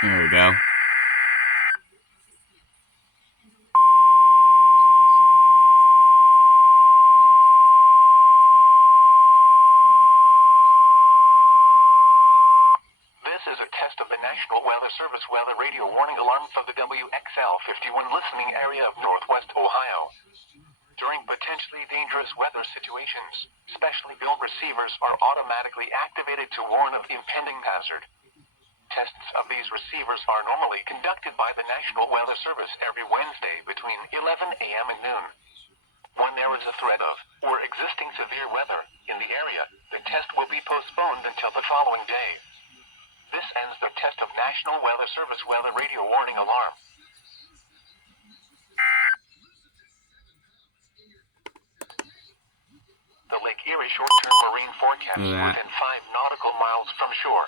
There we go. This is a test of the National Weather Service weather radio warning alarm for the WXL 51 listening area of Northwest Ohio. During potentially dangerous weather situations, specially built receivers are automatically activated to warn of impending hazard. Tests of these receivers are normally conducted by the National Weather Service every Wednesday between 11 a.m. and noon. When there is a threat of, or existing severe weather, in the area, the test will be postponed until the following day. This ends the test of National Weather Service weather radio warning alarm. The Lake Erie short-term marine forecast within 5 nautical miles from shore.